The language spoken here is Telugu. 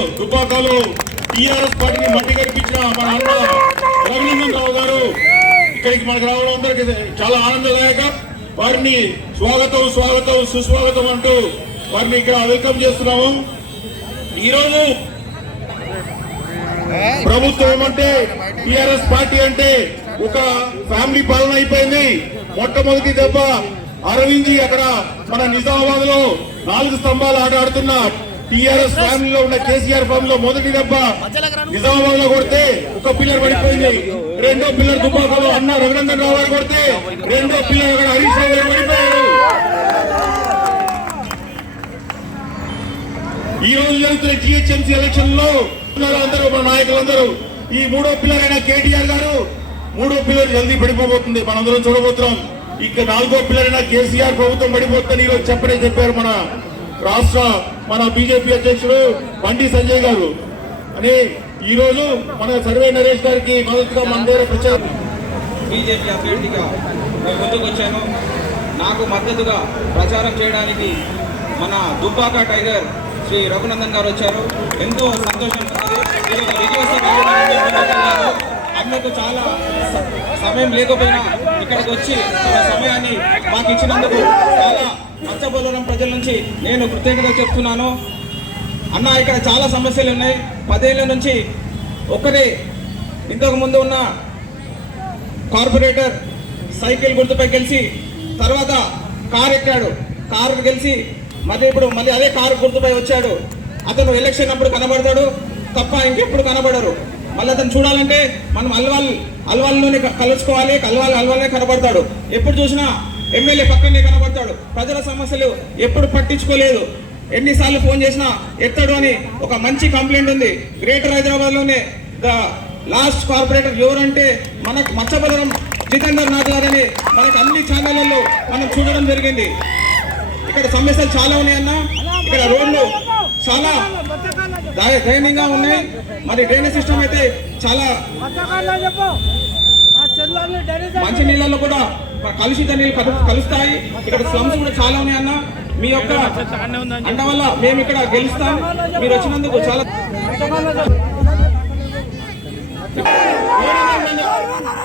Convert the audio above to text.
దుబ్బాకలో టీఆర్ఎస్ పార్టీని మట్టి కనిపించిన మన అన్న రఘునందన్ రావు గారు ఇక్కడికి మనకు రావడం అందరికి చాలా ఆనందదాయకం. వారిని స్వాగతం స్వాగతం సుస్వాగతం అంటూ వారిని ఇక్కడ వెల్కమ్ చేస్తున్నాము. ఈరోజు ప్రభుత్వం ఏమంటే టీఆర్ఎస్ పార్టీ అంటే ఒక ఫ్యామిలీ పాలన అయిపోయింది. మొట్టమొదటి దెబ్బ అరవింద్ అక్కడ మన నిజామాబాద్ లో 4 స్తంభాలు ఆట ఆడుతున్న టీఆర్ఎస్ ఫ్యామిలీలో ఉన్న కేసీఆర్ ఫ్యామిలీలో మొదటి దెబ్బ నిజామాబాద్ లో కొడితే ఒక పిల్లర్ పడిపోయింది. రెండో పిల్లర్ దుబ్బాకలో అన్న రఘునందన్ రావు గారు కొడితే రెండో పిల్లర్ అక్కడ హరీష్ రావు గారు పడిపోయారు. ఈ రోజు జరుగుతున్న జిహెచ్ఎంసీ ఎలక్షన్ లో అందరూ మన నాయకులందరూ ఈ మూడో పిల్లర్ అయిన కేటీఆర్ గారు మూడో పిల్లర్ జల్దీ పడిపోబోతుంది, మనందరం చూడబోతున్నాం. ఇక 4వ పిల్లర్ అయిన కేసీఆర్ ప్రభుత్వం పడిపోతుందని ఈరోజు చెప్పారు మన రాష్ట్ర మన బీజేపీ అధ్యక్షుడు బండి సంజయ్ గారు. అని ఈ రోజు మన సర్వే నరేష్ గారికి మద్దతుగా మన దగ్గర ప్రచారం బీజేపీ అభ్యర్థిగా నేను ముందుకు వచ్చాను. నాకు మద్దతుగా ప్రచారం చేయడానికి మన దుబ్బాక టైగర్ శ్రీ రఘునందన్ గారు వచ్చారు. ఎంతో సంతోషం. అన్నకు చాలా సమయం లేకపోయినా ఇక్కడికి వచ్చి తన సమయాన్ని మాకు ఇచ్చినందుకు చాలా మత్స్యపోలవరం ప్రజల నుంచి నేను కృతజ్ఞత చెప్తున్నాను. అన్న ఇక్కడ చాలా సమస్యలు ఉన్నాయి. 10 ఏళ్ల నుంచి ఒక్కరే ఇంతకు ముందు ఉన్న కార్పొరేటర్ సైకిల్ గుర్తుపై గెలిచి తర్వాత కారు ఎక్కాడు, కారు గెలిచి ఇప్పుడు మళ్ళీ అదే కారు గుర్తుపై వచ్చాడు. అతను ఎలక్షన్ అప్పుడు కనబడతాడు తప్ప ఇంకెప్పుడు కనబడరు. మళ్ళీ అతను చూడాలంటే మనం అల్వాల్లోనే కలుసుకోవాలి, అల్వాల్లోనే కనబడతాడు. ఎప్పుడు చూసినా ఎమ్మెల్యే పక్కనే కనబడతాడు. ప్రజల సమస్యలు ఎప్పుడు పట్టించుకోలేదు. ఎన్నిసార్లు ఫోన్ చేసినా ఎత్తడు అని ఒక మంచి కంప్లైంట్ ఉంది. గ్రేటర్ హైదరాబాద్ లోనే లాస్ట్ కార్పొరేటర్ ఎవరంటే మనకు మత్స్యపోలవరం జితేందర్ నాథ్ గారని మనకు అన్ని ఛానళ్లలో మనం చూడడం జరిగింది. ఇక్కడ సమస్యలు చాలా ఉన్నాయన్న. ఇక్కడ రోడ్లు చాలా దయనీయంగా ఉన్నాయి. మరి డ్రైనేజ్ సిస్టమ్ అయితే చాలా మంచి నీళ్ళలో కూడా కలుషిత నీళ్ళు కలుస్తాయి. ఇక్కడ స్లమ్స్ కూడా చాలా ఉన్నాయి అన్న. మీ యొక్క అండ వల్ల మేము ఇక్కడ గెలుస్తాం. మీరు వచ్చినందుకు చాలా